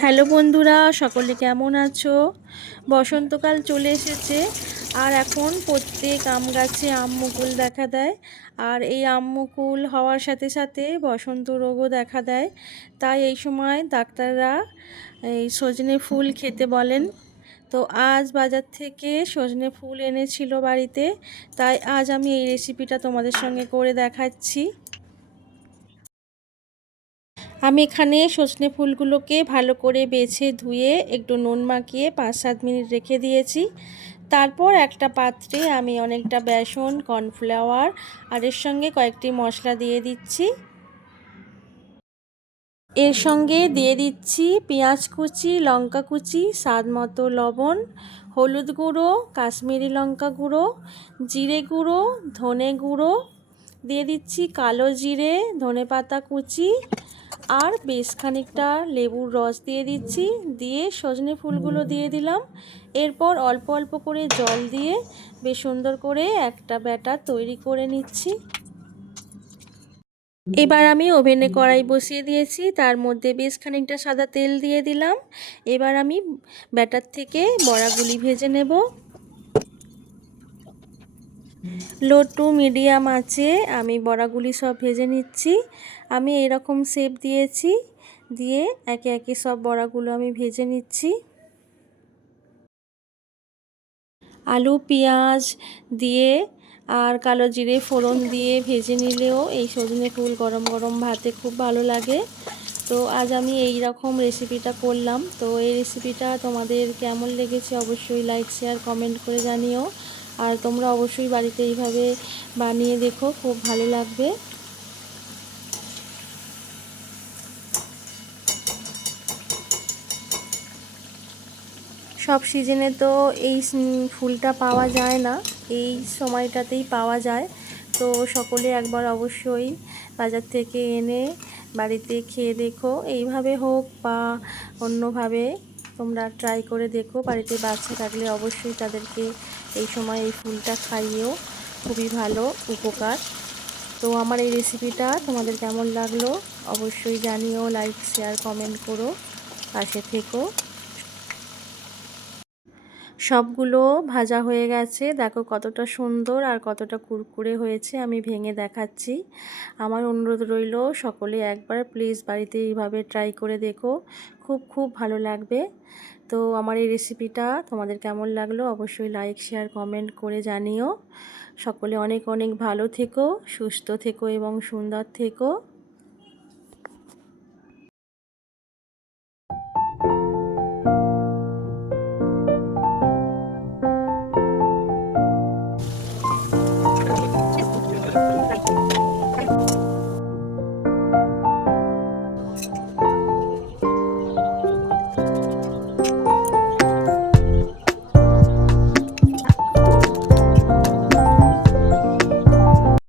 Hello বন্ধুরা, সকলে কেমন আছো? বসন্তকাল চলে এসেছে আর এখন প্রত্যেক আম গাছে আম মুকুল দেখা দেয়। আর এই আম মুকুল হওয়ার সাথে সাথে বসন্ত রোগও দেখা দেয়। তাই এই সময় ডাক্তাররা এই সজনে ফুল খেতে বলেন। তো আজ বাজার থেকে সজনে ফুল এনেছিল বাড়িতে, তাই আজ আমি এই রেসিপিটা তোমাদের সঙ্গে করে দেখাচ্ছি। আমি এখানে সজনে ফুলগুলোকে ভালো করে বেছে ধুয়ে একটু নুন মাখিয়ে 5-7 মিনিট রেখে দিয়েছি। তারপর একটা পাত্রে আমি অনেকটা বেসন, কর্নফ্লাওয়ার আর এর সঙ্গে কয়েকটি মশলা দিয়ে দিচ্ছি। এর সঙ্গে দিয়ে দিচ্ছি পেঁয়াজ কুচি, লঙ্কা কুচি, স্বাদ মতো লবণ, হলুদ গুঁড়ো, কাশ্মীরি লঙ্কা গুঁড়ো, জিরে গুঁড়ো, ধনে গুঁড়ো, দিয়ে দিচ্ছি কালো জিরে, ধনেপাতা কুচি আর বেশ খানিকটা লেবুর রস দিয়ে দিচ্ছি। দিয়ে সজনে ফুলগুলো দিয়ে দিলাম। এরপর অল্প অল্প করে জল দিয়ে বেশ সুন্দর করে একটা ব্যাটার তৈরি করে নিচ্ছি। এবার আমি ওভেনে কড়াই বসিয়ে দিয়েছি, তার মধ্যে বেশ খানিকটা সাদা তেল দিয়ে দিলাম। এবার আমি ব্যাটার থেকে বড়াগুলি ভেজে নেব। লো টু মিডিয়াম আঁচে আমি বড়াগুলি সব ভেজে নিচ্ছি। আমি এরকম শেপ দিয়েছি, দিয়ে একে একে সব বড়াগুলো আমি ভেজে নিচ্ছি। আলু পেঁয়াজ দিয়ে আর কালো জিরে ফোড়ন দিয়ে ভেজে নিলেও এই সজনে ফুল গরম গরম ভাতে খুব ভালো লাগে। তো আজ আমি এই রকম রেসিপিটা করলাম। তো এই রেসিপিটা তোমাদের কেমন লেগেছে অবশ্যই লাইক শেয়ার কমেন্ট করে জানিও। আর তোমরা অবশ্যই বাড়িতে এইভাবে বানিয়ে দেখো, খুব ভালো লাগবে। সব সিজনে তো এই ফুলটা পাওয়া যায় না, এই সময়টাতেই পাওয়া যায়। তো সকলে একবার অবশ্যই বাজার থেকে এনে বাড়িতে খেয়ে দেখো, এইভাবে হোক বা অন্যভাবে তোমরা ট্রাই করে দেখো। বাড়িতে বাচ্চা থাকলে অবশ্যই তাদেরকে এই সময় এই ফুলটা খাইয়েও, খুবই ভালো উপকার। তো আমার এই রেসিপিটা তোমাদের কেমন লাগলো অবশ্যই জানিও, লাইক শেয়ার কমেন্ট করো, পাশে থেকো। সবগুলো ভাজা হয়ে গেছে, দেখো কতটা সুন্দর আর কতটা কুরকুরে হয়েছে। আমি ভেঙে দেখাচ্ছি। আমার অনুরোধ রইল সকলে একবার প্লিজ বাড়িতে এইভাবে ট্রাই করে দেখো, খুব খুব ভালো লাগবে। তো আমার এই রেসিপিটা তোমাদের কেমন লাগলো অবশ্যই লাইক শেয়ার কমেন্ট করে জানিও। সকলে অনেক অনেক ভালো থেকো, সুস্থ থেকো এবং সুন্দর থেকো।